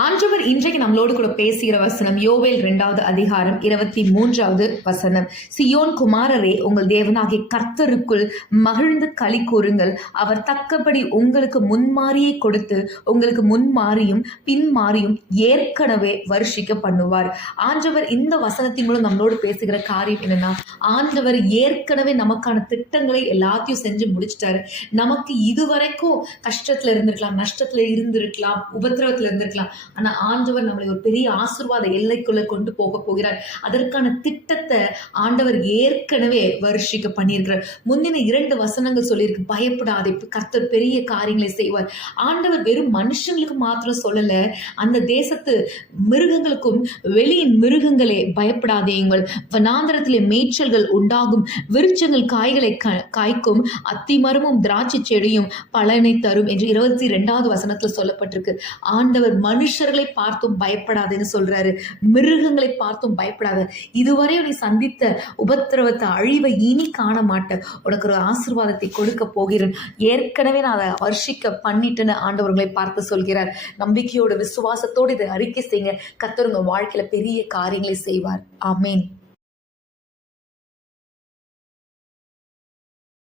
ஆண்டவர் இன்றைக்கு நம்மளோடு கூட பேசுகிற வசனம் யோவேல் 2வது அதிகாரம் 23வது வசனம். சியோன் குமாரரே, உங்கள் தேவனாகிய கர்த்தருக்குள் மகிழ்ந்து களி கூறுங்கள். அவர் தக்கபடி உங்களுக்கு முன்மாரியை கொடுத்து உங்களுக்கு முன்மாரியும் பின்மாரியும் ஏற்கனவே வருஷிக்க பண்ணுவார். ஆண்டவர் இந்த வசனத்தின் மூலம் நம்மளோடு பேசுகிற காரியம் என்னன்னா, ஆண்டவர் ஏற்கனவே நமக்கான திட்டங்களை எல்லாத்தையும் செஞ்சு முடிச்சிட்டாரு. நமக்கு இதுவரைக்கும் கஷ்டத்துல இருந்திருக்கலாம், நஷ்டத்துல இருந்திருக்கலாம், உபத்திரவத்துல இருந்திருக்கலாம். ஆனா ஆண்டவர் நம்மளை ஒரு பெரிய ஆசீர்வாத எல்லைக்குள்ள கொண்டு போக போகிறார். அதற்கான திட்டத்தை ஆண்டவர் ஏற்கனவே வருஷிக்க பண்ணியிருக்கிறார். முந்தின 2 வசனங்கள் சொல்லியிருக்கு, பயப்படாதே, கர்த்தர் பெரிய காரியங்களை செய்வார். ஆண்டவர் வெறும் மனுஷங்களுக்கு மாத்திரம் சொல்லல, அந்த தேசத்து மிருகங்களுக்கும், வெளியின் மிருகங்களே பயப்படாதேயுங்கள், வனாந்தரத்திலே மேய்ச்சல்கள் உண்டாகும், விருட்சங்கள் காய்களை காய்க்கும், அத்திமரமும் திராட்சை செடியும் பலனை தரும் என்று 22வது வசனத்துல சொல்லப்பட்டிருக்கு. ஆண்டவர் மனுஷர்களை பார்த்தும் பயப்படாதுன்னு சொல்றாரு, மிருகங்களை பார்த்தும் பயப்படாத. இதுவரை நீ சந்தித்த உபத்திரவத்தை, அழிவை இனி காண மாட்ட, உனக்கு ஒரு ஆசீர்வாதத்தை கொடுக்க போகிறேன், ஏற்கனவே நான் அதை வர்ஷிக்க பண்ணிட்டேன்னு ஆண்டவர்களை பார்த்து சொல்கிறார். நம்பிக்கையோட, விசுவாசத்தோடு இதை அறிக்கை செய்யுங்க. கர்த்தர் உங்க வாழ்க்கையில பெரிய காரியங்களை செய்வார். ஆமேன்.